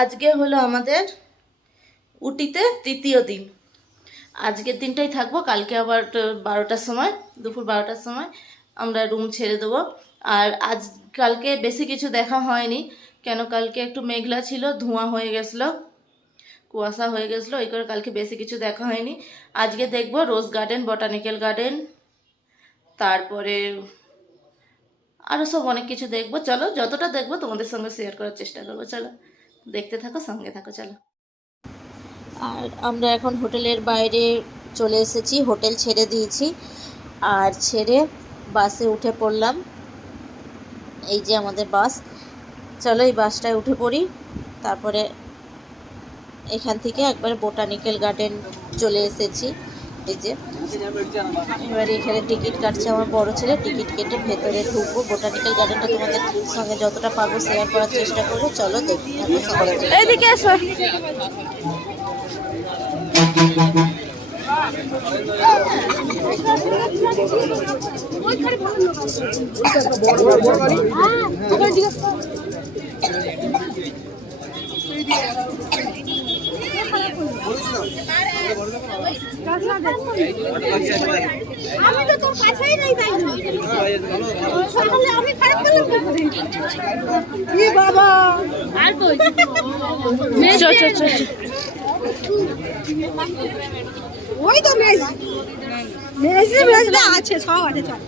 আজকে হলো আমাদের উটিতে তৃতীয় দিন। আজকের দিনটাই থাকব, কালকে আবার বারোটার সময়, দুপুর বারোটার সময় আমরা রুম ছেড়ে দেবো। আর আজ কালকে বেশি কিছু দেখা হয়নি, কেন কালকে একটু মেঘলা ছিল, ধোঁয়া হয়ে গেছিল, কুয়াশা হয়ে গেছিল, এই করে কালকে বেশি কিছু দেখা হয়নি। আজকে দেখব রোজ গার্ডেন বটানিক্যাল গার্ডেন তারপরে আরও সব অনেক কিছু দেখব। চলো, যতটা দেখব তোমাদের সঙ্গে শেয়ার করার চেষ্টা করব। চলো। দেখতে থাকো, সঙ্গে থাকো, চলো। আর আমরা এখন হোটেলের বাইরে চলে এসেছি, হোটেল ছেড়ে দিয়েছি। আর ছেড়ে বাসে উঠে পড়লাম। এই যে আমাদের বাস। চলো এই বাসটায় উঠে পড়ি। তারপরে এখান থেকে একবার বোটানিক্যাল গার্ডেন চলে এসেছি। এই যে এবারে এখানে টিকিট কাটছে আমার বড় ছেলে টিকিট কেটে ভেতরে ঢুকবো। বোটানিক্যাল গার্ডেনটা তোমাদের সঙ্গে যতটা পারব শেয়ার করার চেষ্টা করব। চলো সঙ্গে থাকো। আমি তো তোর কাছেই নাই তাই তাহলে আমি খারাপ করলাম কি বাবা? আর কই? চো চো চো। ওই তো মেজ। মেজে মেজদা আছে সব আছে চল।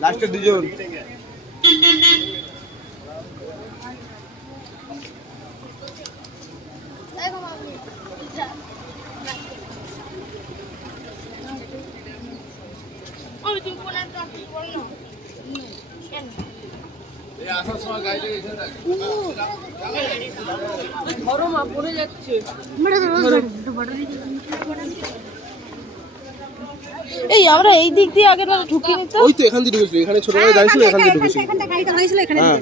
লাস্টের দুজন এই আমরা এই দিক দিয়ে আগে না ঢুকিনি তো ওই তো এখান দিয়ে ঢুকেছিল এখানে ছোট গাড়ি দাঁড়িয়েছিল এখান দিয়ে ঢুকেছিল এখানটা গাড়িটা দাঁড়িয়েছিল এখানে হ্যাঁ।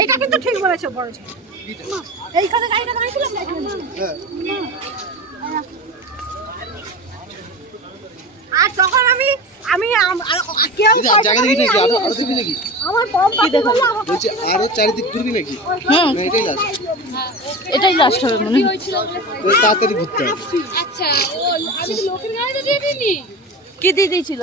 এইটা কিন্তু ঠিক বলেছ বড় ছেলে। এইখানে গাড়িটা দাঁড়িয়েছিল এখানে দাঁড়িয়েছি। আর তখন আমি আমি কেউ জায়গা দেখি নাকি? আরও আরও দেখবি নাকি? আমার কম পাখি বলল আমার বলছি আরও চারিদিক ঘুরবি নাকি? হুম। এটাই লাস্ট এটাই লাস্ট হবে মনে হয়। তাড়াতাড়ি ঘুরতে হবে। আচ্ছা ও আমি তো লোকের দিয়ে দিইনি। কি দিয়ে দিয়েছিল?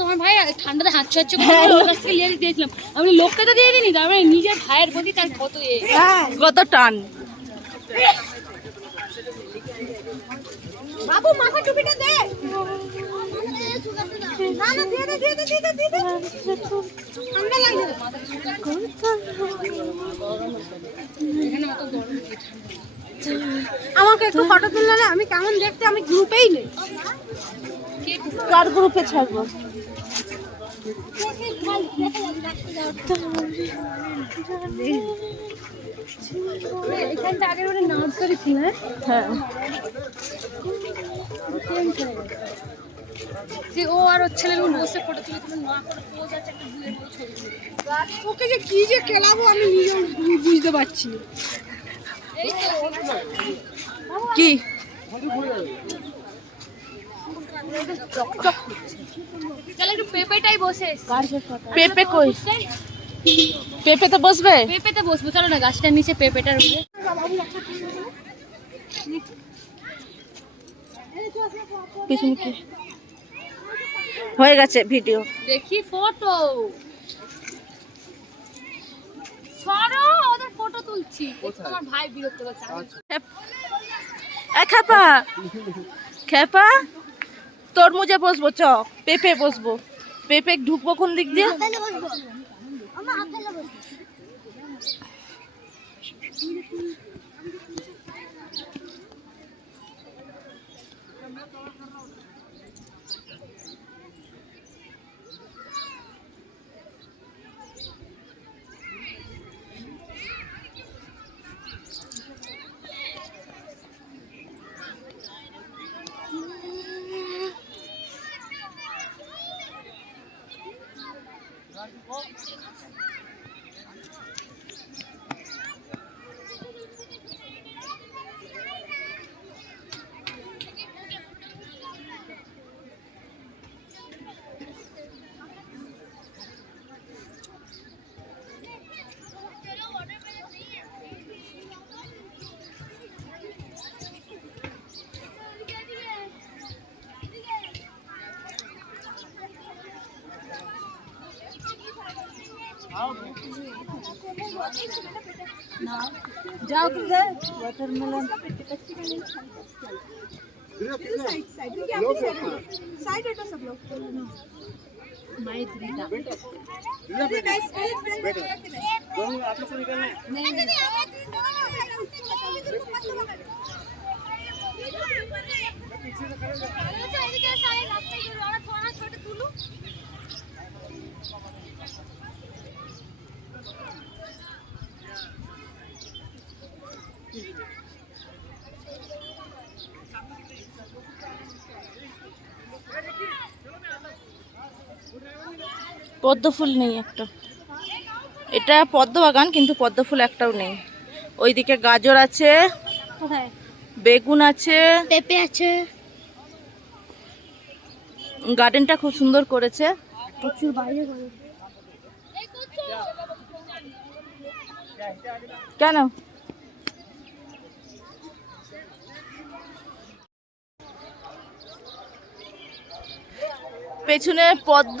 তোমার ভাই ঠান্ডাতে হাঁচু হাঁচু করে ওর কাছ দিয়েছিলাম আমি লোককে তো দিয়ে দিইনি তারপরে নিজের ভাইয়ের প্রতি তার কত এ। হ্যাঁ কত টান। বাবু মাথা টুপিটা দে। আমাকে একটু ফটো তুললে না আমি কেমন দেখতে আমি গ্রুপেই নেই। কার গ্রুপে ছাড়বো? এখানটা আগের বারে নাচ করেছি হ্যাঁ। যে ও আর ওর ছেলের বসে ফটো না করে পোজ আছে একটা ছবি ওকে যে কি যে কেলাবো আমি নিজেও বুঝতে পারছি না। তো কি? চলো পেঁপেটাই বসে পেঁপে কই? পেঁপে তো বসবে? পেঁপেতে বসবো চলো না গাছটার নিচে পেঁপেটার উপরে। পিছনে কি? হয়ে গেছে ভিডিও। দেখি ফটো সরো ওদের ফটো তুলছি। তোমার ভাই বিরক্ত করছে আচ্ছা। খেপা খেপা তরমুজে বসবো চ পেঁপে বসবো। পেঁপে ঢুকবো কোন দিক দিয়ে? जाओ किधर वाटरमेलन साइड साइड हटो सब लोग পদ্ম ফুল নেই একটা। এটা পদ্ম বাগান কিন্তু পদ্ম ফুল একটাও নেই। ওইদিকে গাজর আছে বেগুন আছে। পেঁপে আছে। গার্ডেনটা খুব সুন্দর করেছে। প্রচুর বাইরে কেন? পেছনে পদ্ম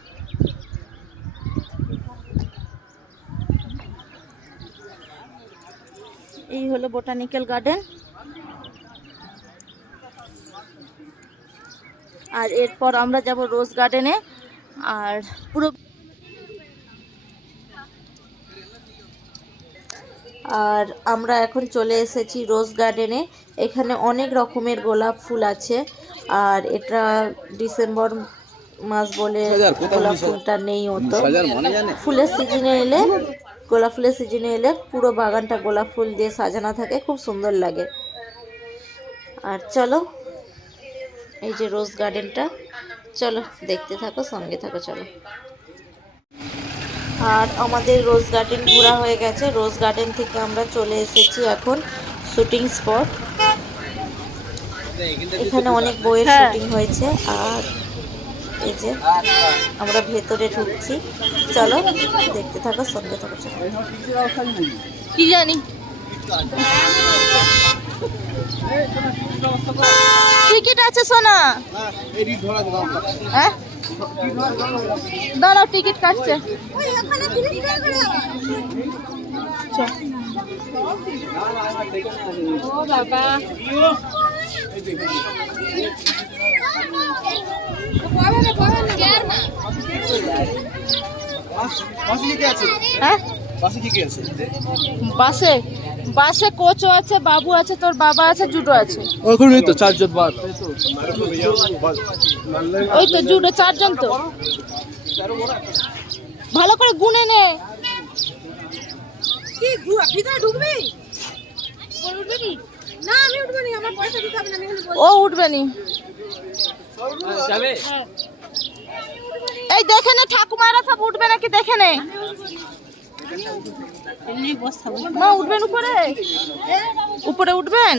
এই হলো বোটানিক্যাল গার্ডেন আর এরপর আমরা যাব রোজ গার্ডেনে আর পুরো আর আমরা এখন চলে এসেছি রোজ গার্ডেনে এখানে অনেক রকমের গোলাপ ফুল আছে। আর এটা ডিসেম্বর মাস বলে গোলাপ ফুলটা নেই হতো হাজার মানে ফুলের সিজনে এলে গোলাপ ফুলের সিজনে এলে পুরো বাগানটা গোলাপ ফুল দিয়ে সাজানো থাকে খুব সুন্দর লাগে। আর চলো এই যে রোজ গার্ডেনটা চলো দেখতে থাকো সঙ্গে থাকো চলো। আর আমাদের রোজ গার্ডেন ঘোরা হয়ে গেছে রোজ গার্ডেন থেকে আমরা চলে এসেছি এখন শুটিং স্পট এখানে অনেক বইয়ের শুটিং হয়েছে আর এই যে আমরা ভেতরে ঢুকছি। চলো দেখতে থাকো সঙ্গে থাকো চলো। কি জানি? টিকিট আছে সোনা। হ্যাঁ? দাঁড়াও টিকিট কাটছে। ওই ওখানে বাসে কি কে আছে হ্যাঁ? বাসে। কি কে আছে বাসে বাসে কোচও আছে বাবু আছে তোর বাবা আছে জুডো আছে। ওখানে নেই তো চারজন বাদ ওই তো জুডো চারজন তো। ভালো করে গুনে নে। কি ভিতরে ঢুকবি? উঠবে না আমি উঠবো না আমার পয়সা দিতে হবে না আমি ও উঠবে নি। এই দেখে নে, ঠাকুমারা সব উঠবে নাকি, দেখে নে। মা, উঠবেন উপরে? উপরে উঠবেন?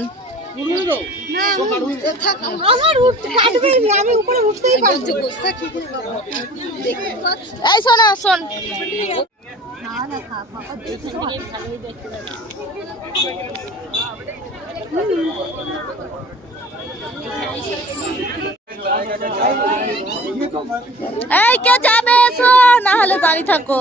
এই শোনা শোন। এই, কে যাবে? এসো না হলে দাঁড়িয়ে থাকো।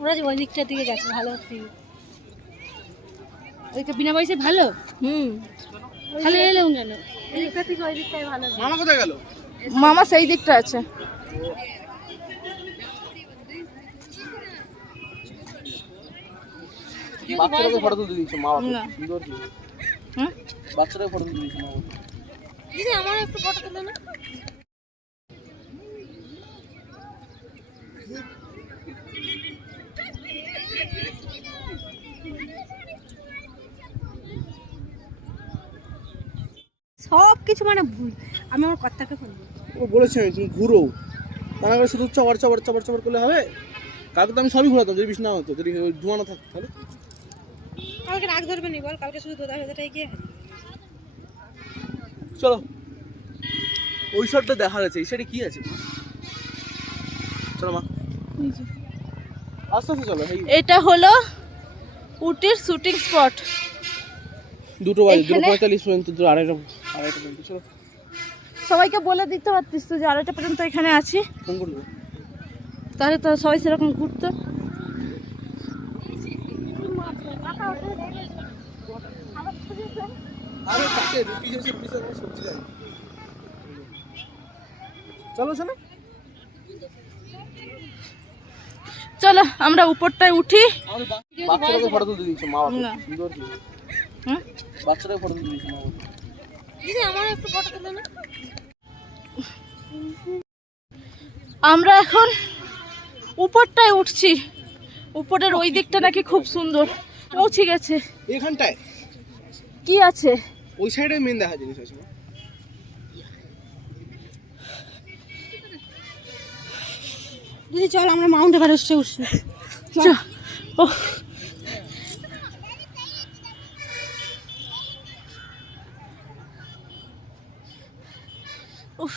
ওরা যে ওই দিকটার দিকে গেছে, ভালো ফিল ওইটা বিনা পয়সায় ভালো? হুম। তাহলে এলাম কেন? এদিকটা থেকে ওই দিকটাই ভালো মামা কোথায় গেল? মামা সেই দিকটা আছে। বাচ্চাটাকে ফটো তুলতে দিচ্ছে মা বাবা সুন্দর হুম? বাচ্চাটাকে ফটো তুলতে দিচ্ছে মা বাবা দিদি আমার একটু ফটো তুলে না কিছু মানে ভুল। আমি আমার কর্তাকে ফোন ও বলেছি আমি তুমি ঘুরো। তা না করে শুধু চবর চবর চবর চবর করলে হবে? কালকে তো আমি সবই ঘুরাতাম যদি বিষ না হতো যদি ওই ধোঁয়া না থাকতো তাহলে। কালকে রাগ ধরবে নি বল কালকে শুধু দোদা ভেজাটাই গিয়ে চলো। ওই শটটা দেখা গেছে এই সাইডে কি আছে? চলো মা। আস্তে আস্তে চলো এটা হলো উটির শুটিং স্পট দুটো বাজে দুটো পঁয়তাল্লিশ পর্যন্ত দুটো আড়াইটা চলো সবাইকে বলে দিতে পারতিস তো যে আড়াইটা পর্যন্ত এখানে আছি। তাহলে তো সবাই সেরকম ঘুরতো। চলো আমরা উপরটায় উঠি। বাচ্চাটাকে ফটো তুলতে দিয়েছে মা সুন্দর? বাচ্চাটাকে ফটো তুলতে দিয়েছে মা আমার একটু ফটো তুলে না আমরা এখন উপরটায় উঠছি। উপরের ওই দিকটা নাকি খুব সুন্দর। পৌঁছে গেছে। এখানটায়? কি আছে? ওই সাইডে মেন দেখা জিনিস আছে। দিদি চল আমরা মাউন্ট এভারেস্টে উঠছি। ও। উফ।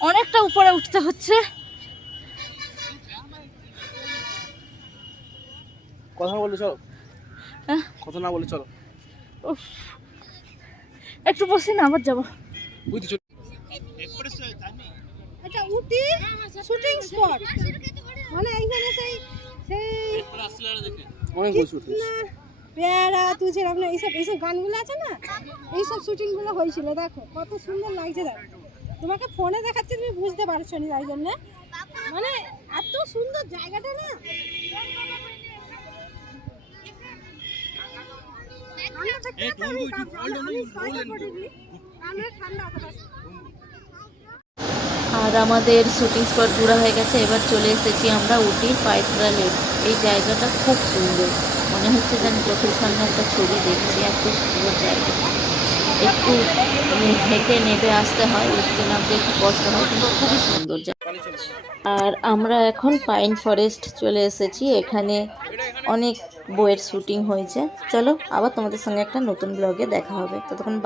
অনেকটা উপরে উঠতে হচ্ছে। কথা বলে চলো। হ্যাঁ? কথা না বলে চলো। উফ। একটু বসি না আবার যাব। বুঝতে এটা উটি শুটিং স্পট মানে এইখানে সেই সেই অনেক পেয়ারা তুই যেরকম না এইসব এইসব গানগুলো আছে না? এইসব হয়েছিল দেখো কত সুন্দর লাগছে দেখো। তোমাকে ফোনে দেখাচ্ছি তুমি বুঝতে পারছ না তাই জন্য। মানে এত সুন্দর জায়গাটা না। অতটা আর আমাদের শুটিং স্পট ঘোরা হয়ে গেছে এবার চলে এসেছি আমরা উটির পাইথরা লেক এই জায়গাটা খুব সুন্দর। মনে হচ্ছে যেন চোখের সামনে একটা ছবি দেখছি এত সুন্দর জায়গা। একটু হেঁটে নেবে আসতে হয় উঠতে নামতে একটু কষ্ট হয়, কিন্তু খুবই সুন্দর জায়গা। আর আমরা এখন পাইন ফরেস্ট চলে এসেছি, এখানে অনেক বইয়ের শুটিং হয়েছে। চলো, আবার তোমাদের সঙ্গে একটা নতুন ব্লগে দেখা হবে। ততক্ষণ.